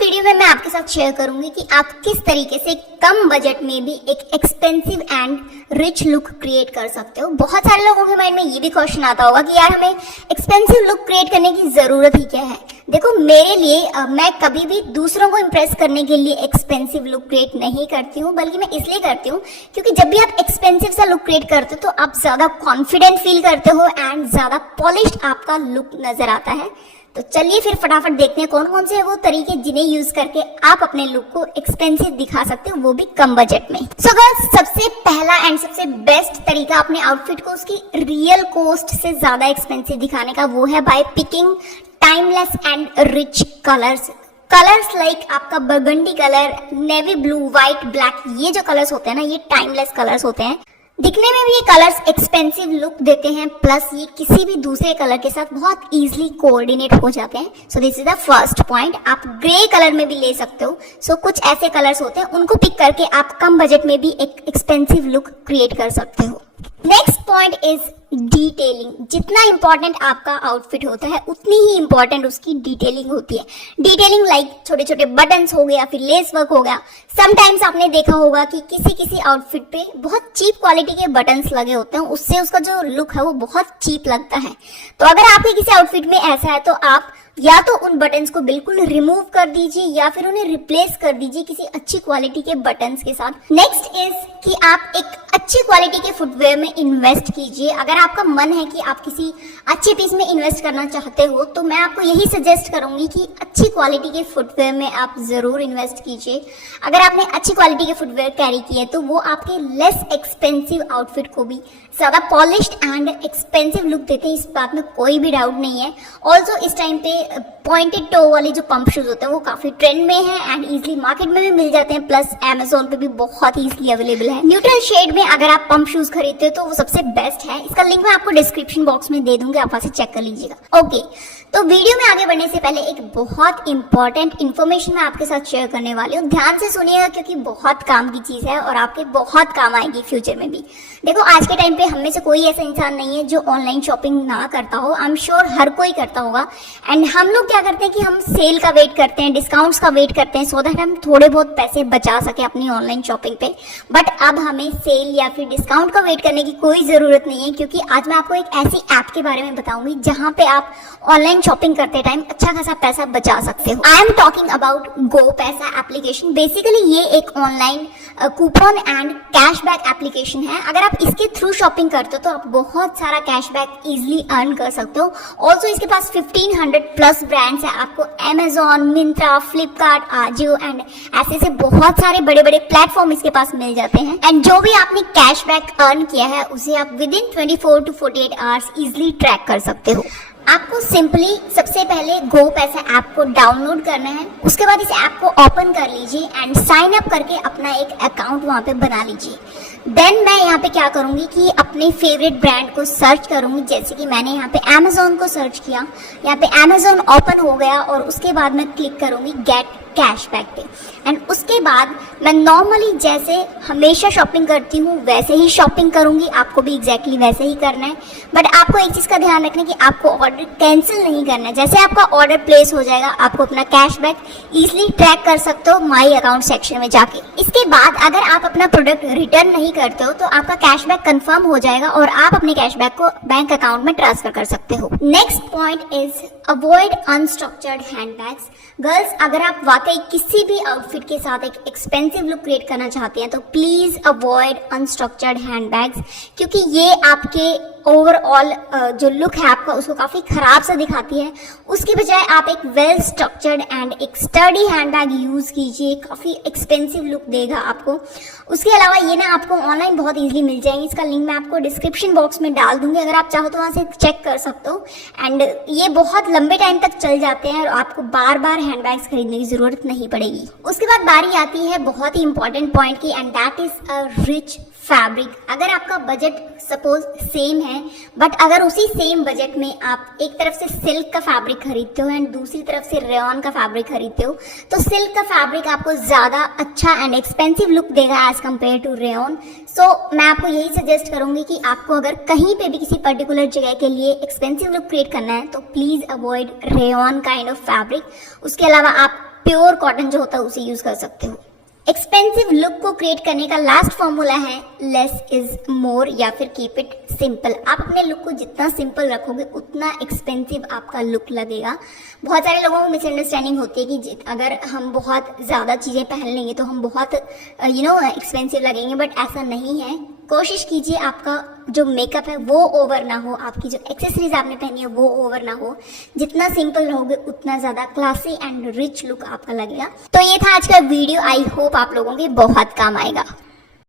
Video में मैं आपके साथ शेयर करूंगी कि आप किस तरीके से कम बजट में भी एक expensive and rich look create कर सकते हो। बहुत सारे लोगों के माइंड में ये भी क्वेश्चन आता होगा कि यार हमें एक्सपेंसिव लुक क्रिएट करने की जरूरत ही क्या है। देखो मेरे लिए मैं कभी भी दूसरों को इम्प्रेस करने के लिए एक्सपेंसिव लुक क्रिएट नहीं करती हूँ, बल्कि मैं इसलिए करती हूँ क्योंकि जब भी आप एक्सपेंसिव सा लुक क्रिएट करते हो तो आप ज्यादा कॉन्फिडेंट फील करते हो एंड ज्यादा पॉलिश्ड आपका लुक नजर आता है। तो चलिए फिर फटाफट देखते हैं कौन कौन से वो तरीके जिन्हें यूज करके आप अपने लुक को एक्सपेंसिव दिखा सकते हो, वो भी कम बजट में। सो गर्ल्स, सबसे पहला एंड सबसे बेस्ट तरीका अपने आउटफिट को उसकी रियल कॉस्ट से ज्यादा एक्सपेंसिव दिखाने का वो है by picking timeless and rich colours like आपका burgundy colour, navy blue, white, black. ये जो कलर्स होते हैं ना, ये टाइमलेस कलर्स होते हैं। दिखने में भी ये कलर्स एक्सपेंसिव लुक देते हैं, प्लस ये किसी भी दूसरे कलर के साथ बहुत इजीली कोऑर्डिनेट हो जाते हैं। So this is the first point. आप ग्रे कलर में भी ले सकते हो। सो कुछ ऐसे कलर्स होते हैं, उनको पिक करके आप कम बजट में भी एक एक्सपेंसिव लुक क्रिएट कर सकते हो। Next point is detailing. जितना इंपॉर्टेंट आपका आउटफिट होता है उतनी ही इंपॉर्टेंट उसकी डिटेलिंग होती है। डिटेलिंग लाइक छोटे छोटे बटन्स हो गया, फिर लेस वर्क हो गया। समटाइम्स आपने देखा होगा कि किसी आउटफिट पे बहुत चीप क्वालिटी के बटन्स लगे होते हैं, उससे उसका जो लुक है वो बहुत चीप लगता है। तो अगर आपके किसी आउटफिट में ऐसा है तो आप या तो उन बटन्स को बिल्कुल रिमूव कर दीजिए या फिर उन्हें रिप्लेस कर दीजिए किसी अच्छी क्वालिटी के बटन्स के साथ। नेक्स्ट इज कि आप एक अच्छी क्वालिटी के फुटवेयर में इन्वेस्ट कीजिए। अगर आपका मन है कि आप किसी अच्छे पीस में इन्वेस्ट करना चाहते हो तो मैं आपको यही सजेस्ट करूंगी कि अच्छी क्वालिटी के फुटवेयर में आप जरूर इन्वेस्ट कीजिए। अगर आपने अच्छी क्वालिटी के फुटवेयर कैरी किए तो वो आपके लेस एक्सपेंसिव आउटफिट को भी ज्यादा पॉलिश्ड एंड एक्सपेंसिव लुक देते हैं, इस बात में कोई भी डाउट नहीं है। ऑल्सो इस टाइम पे पॉइंटेड टो वाले जो पंप शूज होते हैं वो काफी ट्रेंड में है एंड इजीली मार्केट में भी मिल जाते हैं, प्लस अमेज़न पे भी बहुत इजीली अवेलेबल है। न्यूट्रल शेड में अगर आप पंप शूज खरीदते हो तो वो सबसे बेस्ट है। इसका लिंक मैं आपको डिस्क्रिप्शन बॉक्स में दे दूंगी, आप वहां से चेक कर लीजिएगा। ओके, तो वीडियो में आगे बढ़ने से पहले एक बहुत इंपॉर्टेंट इन्फॉर्मेशन मैं आपके साथ शेयर करने वाली हूँ। ध्यान से सुनिएगा क्योंकि बहुत काम की चीज है और आपके बहुत काम आएगी फ्यूचर में भी। देखो आज के टाइम पे हम में से कोई ऐसा इंसान नहीं है जो ऑनलाइन शॉपिंग ना करता हो। आई एम श्योर हर कोई करता होगा। एंड हम लोग क्या करते हैं कि हम सेल का वेट करते हैं, डिस्काउंट्स का वेट करते हैं सो दैट हम थोड़े बहुत पैसे बचा सके अपनी ऑनलाइन शॉपिंग पे। बट अब हमें सेल या फिर डिस्काउंट का वेट करने की कोई जरूरत नहीं है, क्योंकि आज मैं आपको एक ऐसी ऐप के बारे में बताऊंगी जहां पे आप ऑनलाइन शॉपिंग करते टाइम अच्छा खासा पैसा बचा सकते हो। आई एम टॉकिंग अबाउट गो पैसा एप्लीकेशन। बेसिकली ये एक online coupon and cashback application है। अगर आप इसके थ्रू शॉपिंग करते हो तो आप बहुत सारा कैशबैक इजीली अर्न कर सकते हो। ऑल्सो इसके पास 1500 प्लस ब्रांड्स है। आपको अमेज़न, मिंत्रा, फ्लिपकार्ट, आजियो एंड ऐसे बहुत सारे बड़े बड़े प्लेटफॉर्म इसके पास मिल जाते हैं। एंड जो भी आपने कैशबैक अर्न किया है उसे आप with in 24 to 48 hours easily track कर सकते हो। आपको सिंपली सबसे पहले गो पैसा ऐप को डाउनलोड करना है। उसके बाद इस ऐप को ओपन कर लीजिए एंड साइन अप करके अपना एक अकाउंट वहां पे बना लीजिए। देन मैं यहाँ पे क्या करूंगी कि अपने फेवरेट ब्रांड को सर्च करूंगी। जैसे कि मैंने यहाँ पे अमेज़न को सर्च किया, यहाँ पे अमेज़न ओपन हो गया और उसके बाद मैं क्लिक करूंगी गेट कैशबैक पे। एंड उसके बाद मैं नॉर्मली जैसे हमेशा शॉपिंग करती हूँ वैसे ही शॉपिंग करूंगी। आपको भी एग्जैक्टली वैसे ही करना है, बट आपको एक चीज का ध्यान रखना है कि आपको ऑर्डर कैंसिल नहीं करना है। जैसे आपका ऑर्डर प्लेस हो जाएगा आपको अपना कैशबैक इजीली ट्रैक कर सकते हो माई अकाउंट सेक्शन में जाके। इसके बाद अगर आप अपना प्रोडक्ट रिटर्न नहीं करते हो तो आपका कैशबैक कंफर्म हो जाएगा और आप अपने कैशबैक को बैंक अकाउंट में ट्रांसफर कर सकते हो। Next point is avoid unstructured handbags. Girls, अगर आप वाकई किसी भी आउटफिट के साथ एक एक्सपेंसिव लुक क्रिएट करना चाहते हैं तो प्लीज अवॉइड अनस्ट्रक्चर्ड हैंडबैग्स, क्योंकि ये आपके ओवरऑल जो लुक है आपका उसको काफी खराब सा दिखाती है। उसके बजाय आप एक वेल स्ट्रक्चर्ड एंड एक स्टडी हैंडबैग यूज कीजिए, काफी एक्सपेंसिव लुक देगा आपको। उसके अलावा ये ना आपको ऑनलाइन बहुत इजीली मिल जाएंगे। इसका लिंक मैं आपको डिस्क्रिप्शन बॉक्स में डाल दूंगी, अगर आप चाहो तो वहां से चेक कर सकते हो। एंड ये बहुत लंबे टाइम तक चल जाते हैं और आपको बार बार हैंडबैग्स खरीदने की जरूरत नहीं पड़ेगी। उसके बाद बारी आती है बहुत ही इंपॉर्टेंट पॉइंट की, and that is a rich fabric. अगर आपका बजट सपोज सेम है, बट अगर उसी सेम बजट में आप एक तरफ से सिल्क का फैब्रिक खरीदते हो एंड दूसरी तरफ से रेयॉन का फैब्रिक खरीदते हो तो सिल्क का फैब्रिक आपको ज्यादा अच्छा एंड एक्सपेंसिव लुक देगा एज कम्पेयर टू रेयॉन। सो मैं आपको यही सजेस्ट करूंगी कि आपको अगर कहीं पे भी किसी पर्टिकुलर जगह के लिए एक्सपेंसिव लुक क्रिएट करना है तो please avoid rayon kind of fabric. उसके अलावा आप प्योर कॉटन जो होता है उसे यूज कर सकते हो। एक्सपेंसिव लुक को क्रिएट करने का लास्ट फॉर्मूला है लेस इज मोर या फिर कीप इट सिंपल। आप अपने लुक को जितना सिंपल रखोगे उतना एक्सपेंसिव आपका लुक लगेगा। बहुत सारे लोगों को मिसअंडरस्टैंडिंग होती है कि अगर हम बहुत ज़्यादा चीज़ें पहन लेंगे तो हम बहुत एक्सपेंसिव लगेंगे, बट ऐसा नहीं है। कोशिश कीजिए आपका जो मेकअप है वो ओवर ना हो, आपकी जो एक्सेसरीज आपने पहनी है वो ओवर ना हो। जितना सिंपल रहोगे उतना ज़्यादा क्लासी एंड रिच लुक आपका लगेगा। तो ये था आज का वीडियो, आई होप आप लोगों के बहुत काम आएगा।